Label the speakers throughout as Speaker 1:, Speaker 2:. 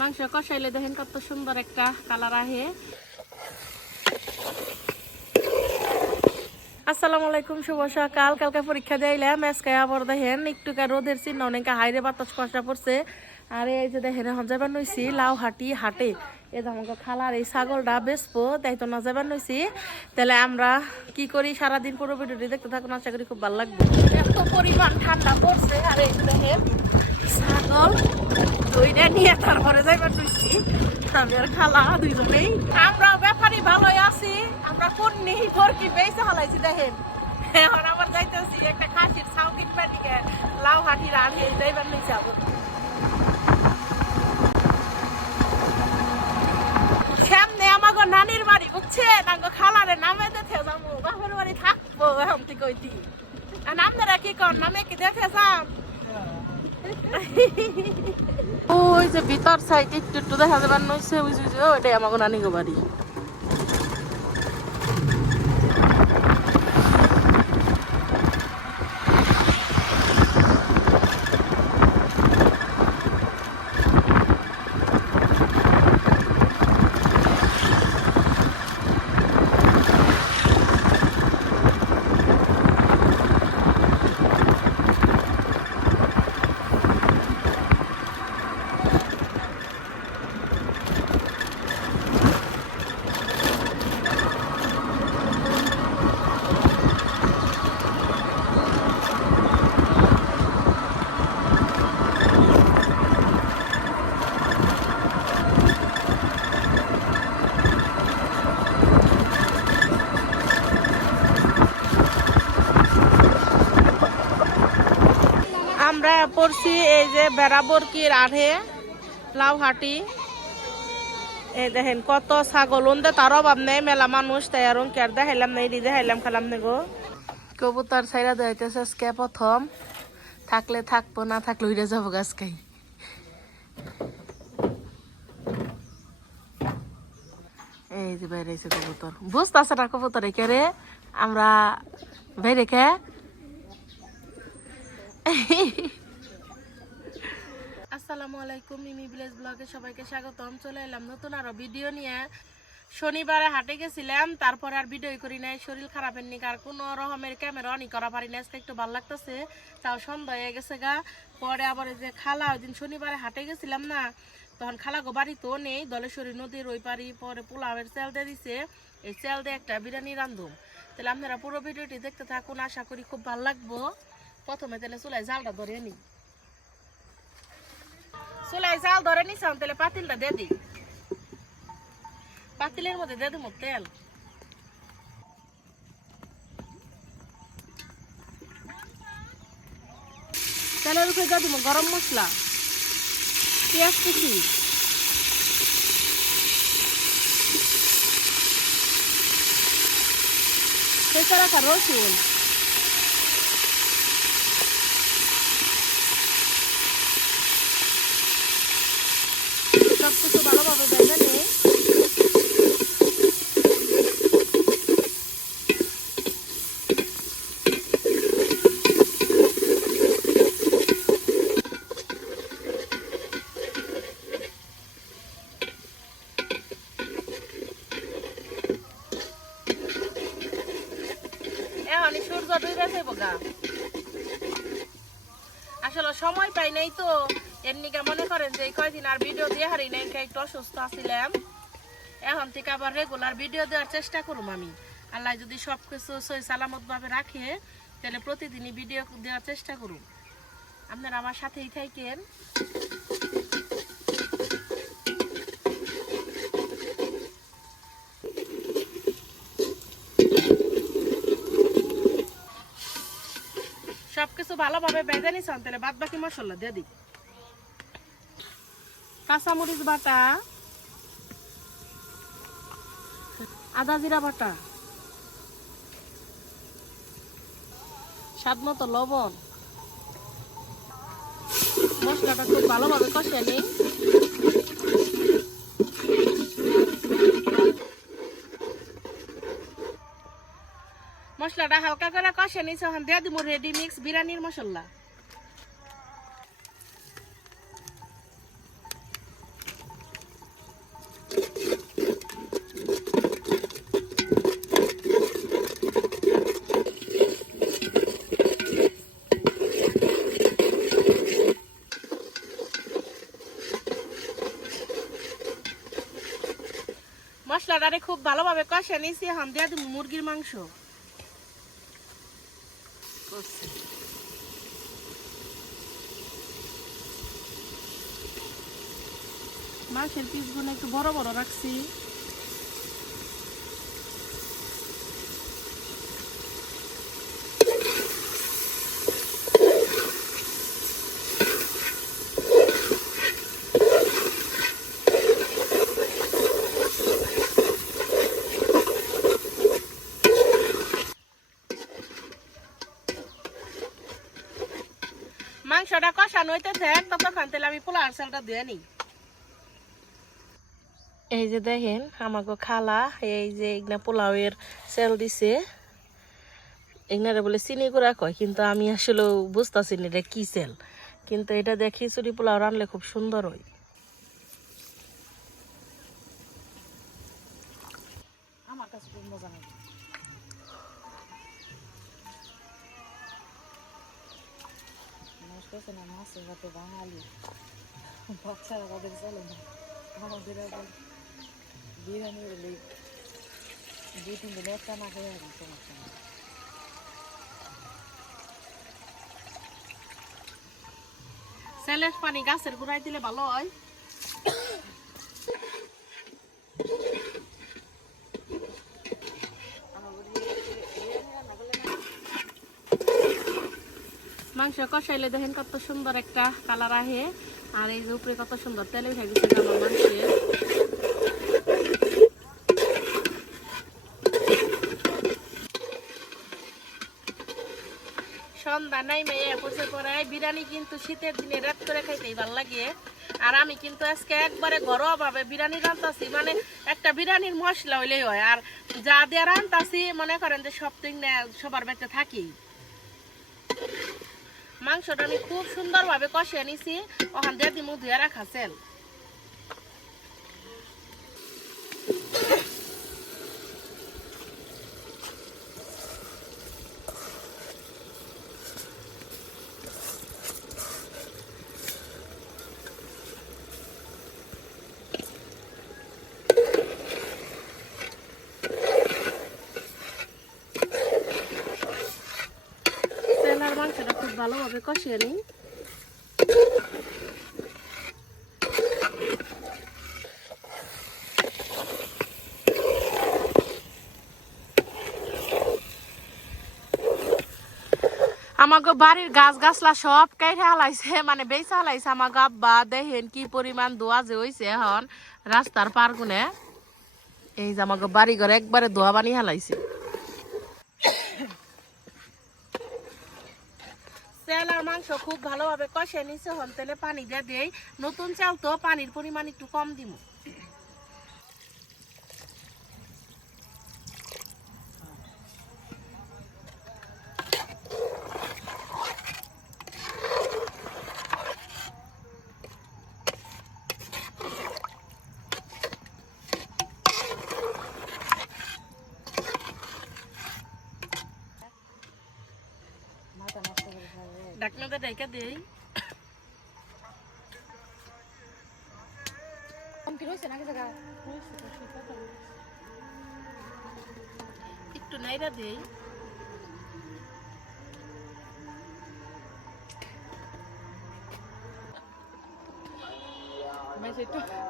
Speaker 1: মাংস কষাইলে দেখেন কত সুন্দর একটা কালার আহে। আসসালামু আলাইকুম, শুভ সকাল। কালকে পরীক্ষা দিলাম আজকে আবার দেখেন একটু রোদের চিহ্ন, অনেক হাইরে বাতাস কষা পড়ছে। আর এই যে দেখেন, এখন যাবার নইছি লাউ হাটি। হাটে এ আমাকে খালার এই ছাগলটা বেসবো তাই তো না যাবার নইছি। তাহলে আমরা কি করি? সারাদিন পুরো ভিডিওটি দেখতে থাকুন, আশা করি খুব ভালো লাগবে। এত পরিমাণ ঠান্ডা পড়ছে, আর এই দেখেন ছাগল দুইটা নিয়ে তারপরে যাইবার নইছি আমি খালা দুইজনেই। আমরা ব্যাপারই ভালোই আছি। আমরা কোন নেই ফরকি বেসে হালাইছি দেখেন। এখন আবার যাইতেছি, একটা খাসির ছাউ কিনবার দিকে। লাউ হাঁটি রাঁধে যাইবার নিচে আবার সামনে আমাগো নানির বাড়ি, বুঝছেন? আমাগো খালারে নামে দেখে যাব। বাপের বাড়ি থাকব, এখন তুই কইতি। আর নামদারা কি কর নামে কি দেখে যাম ওই যে ভিতর সাইড একটু একটু দেখা যাবার নইছে, ওই যে ওই যে, ওইটাই আমাগো নানি গো বাড়ি। পড়ছি এই যে বেড়াবরকির আড়ে লাউহাটি এই দেখেন কত ছাগল, ওন্দে তার অভাব নেই, মেলা মানুষ তাই আর কেয়ার দেখাইলাম নাই দি দেখাইলাম, খালাম নে গো। কবুতর সাইরা দেখাইতেছে আজকে প্রথম। থাকলে থাকব, না থাকলে উড়ে যাব গাছ খাই এই যে বাইরে এসে কবুতর। বুঝতেছে না কবুতর কে রে? আমরা বাইরে আসসালামু আলাইকুম, মিমি ভিলেজ ব্লগে সবাইকে স্বাগতম। চলে এলাম নতুন আরও ভিডিও নিয়ে। শনিবারে হাটে গেছিলাম, তারপরে আর ভিডিও করি নাই। শরীর খারাপের নিক আর কোনো রকমের ক্যামেরা অন করা পারি না আজকে একটু ভালো লাগতেছে, তাও সন্ধ্যা হয়ে গেছে গা। পরে আবার যে খালা, ওই দিন শনিবারে হাটে গেছিলাম না, তখন খালা গো বাড়িতেও নেই দলেশ্বরী নদীর ওই পারি, পরে পোলাওয়ের চাল দিয়ে দিছে। এই চাল দিয়ে একটা বিরিয়ানি রান্ধুম তাহলে আপনারা পুরো ভিডিওটি দেখতে থাকুন, আশা করি খুব ভালো লাগবো। প্রথমে তাহলে চুলাই জালটা ধরে নি চুলাই জাল ধরে নিছাম তাহলে পাতিলটা দিয়ে দিই। পাতিলের মধ্যে দিয়ে দেবো তেল। তেলের উপরে দিয়ে দেবো গরম মশলা, পেঁয়াজ কুচি। সেটা রাখা রসুন সব কিছু ভালোভাবে বেঁধে নিয়ে এখন সূর্য আসলে সময় পাই নাই তো এমনিকা মনে করেন যে কয়দিন আর ভিডিও দিয়ে হারি নাই একটু অসুস্থ আছিলাম। এখন থেকে আবার রেগুলার ভিডিও দেওয়ার চেষ্টা করুম আমি। আল্লাহ যদি সব কিছু সই সালামত ভাবে রাখে, তাহলে প্রতিদিনই ভিডিও দেওয়ার চেষ্টা করুন আপনারা আমার সাথেই থাকেন। ভালোভাবে বেঁধে নিছান, তাহলে বাদ বাকি মশলা দিয়ে দিই। কাঁচামরিচ বাটা, আদা জিরা বাটা, স্বাদ মতো লবণ। মশলাটা খুব ভালোভাবে কষিয়ে নিই। মশলাটা হালকা করে কষে নিয়েছি ওখান দিয়ে দিব রেডি মিক্স বিরিয়ানির মশলা। মশলাটারে খুব ভালোভাবে কষে নিয়েছি এখন দিয়ে মুরগির মাংস। মাংসের পিসগুলো একটু বড় বড় রাখছি। মাংসটা কষানো হইতেছে ততক্ষণ তাহলে আমি পোলার চালটা ধুয়ে নিই। এই যে দেখেন আমাকে খালা এই যে এগুলা পোলাওয়ের সেল দিছে। এগুলারে বলে চিনি গুঁড়া কয় কিন্তু আমি আসলে বুঝতেছি না এটা কি সেল কিন্তু এটা দেখি খিচুড়ি পোলাও রানলে খুব সুন্দর হয়।
Speaker 2: আমার কাছে মজা কাছে না মাছের ভাতে বাঙালি বাচ্চারা তাদের চলে না আমাদের আবার বিরিয়ানি হলে দুই তিন দিন একটা না খেয়ে এখন সমস্যা নেই
Speaker 1: সেলের পানি গাছের গুঁড়াই দিলে ভালো হয় মাংস কষাইলে দেখেন কত সুন্দর একটা কালার আহে। আর এই যে উপরে কত সুন্দর তেলে উঠে গেছে সন্ধ্যা নাই মেয়ে পড়ছে পড়ায় বিরিয়ানি কিন্তু শীতের দিনে রাত করে খাইতেই ভালো লাগে। আর আমি কিন্তু আজকে একবারে ঘরোয়া ভাবে বিরিয়ানি রান্তাছি মানে একটা বিরিয়ানির মশলা হইলেই হয়। আর যা দিয়ে রান্তাছি মনে করেন যে সব দিন সবার বাড়িতে থাকি মাংসটা আমি খুব সুন্দরভাবে কষিয়ে নিছি। ওখান দিয়ে দিমু ধুয়ে রাখা সেল তেল আর মাংসটা খুব ভালোভাবে কষিয়ে নিই। আমাকে বাড়ির গাছ গাছলা সব কেটে হালাইছে মানে বেচা হালাইছে আমার আব্বা। দেখেন কি পরিমাণ দোয়া যে হইছে এখন রাস্তার পার গুনে। এই যে আমাকে বাড়ি ঘরে একবারে দোয়া বানিয়ে হালাইছে। তেল আর মাংস খুব ভালোভাবে কষে নিচে হন তেলে পানি দিয়ে দেই। নতুন চাল তো পানির পরিমাণ একটু কম দিব ডাইকা দেই একটু নাইরা দেই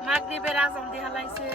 Speaker 1: মাগরিবের আজান দিয়ে হালাইছে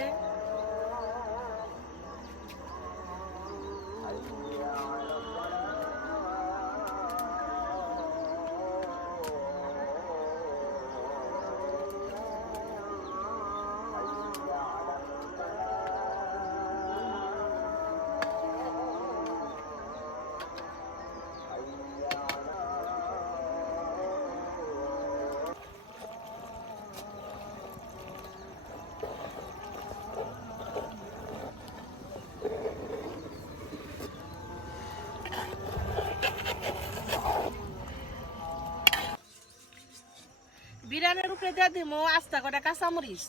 Speaker 1: দিয়ে দিমু আস্তা কটা কাঁচামরিচ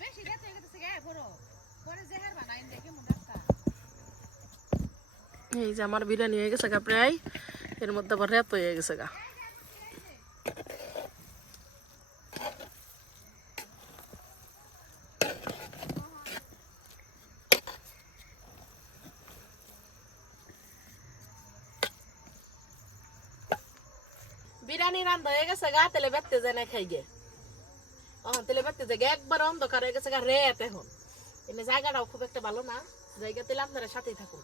Speaker 2: বেশি গেছে গেছে গে বড় পরে জেহার বানাই দেখে মুডাস্তা
Speaker 1: এই যে আমার বিরিয়ানি হয়ে গেছে গা প্রায়। এর মধ্যে আবার রেত হয়ে গেছে গা। বিরিয়ানি রান্ধা হয়ে গেছে গা তেলে বেতে যায় না খাই গে অহন তেলে বেতে যায় গে, একবার অন্ধকার হয়ে গেছে গা রেত এখন। এনে জায়গাটাও খুব একটা ভালো না জায়গা তেলে আপনারা সাথেই থাকুন।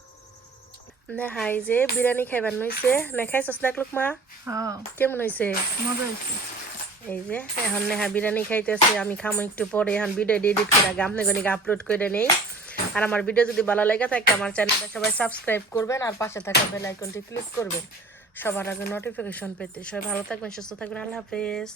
Speaker 1: নেহাই যে বিরিয়ানি খাইবার নইছে। নেখাইছস না লোকমা
Speaker 2: হ্যাঁ।
Speaker 1: কেমন হইছে?
Speaker 2: মজা হয়েছে
Speaker 1: এই যে এখন নেহা বিরিয়ানি খাইতেছে আমি খামো একটু পরে। এখন ভিডিও এডিট করে আগে আপনি গনিকে আপলোড করে নেই। আর আমার ভিডিও যদি ভালো লাগে থাকে আমার চ্যানেলটা সবাই সাবস্ক্রাইব করবেন আর পাশে থাকা বেল আইকনটি ক্লিক করবেন। সবার আগে নোটিফিকেশন পেতে। সবাই ভালো থাকবেন সুস্থ থাকবেন। আল্লাহ হাফেজ।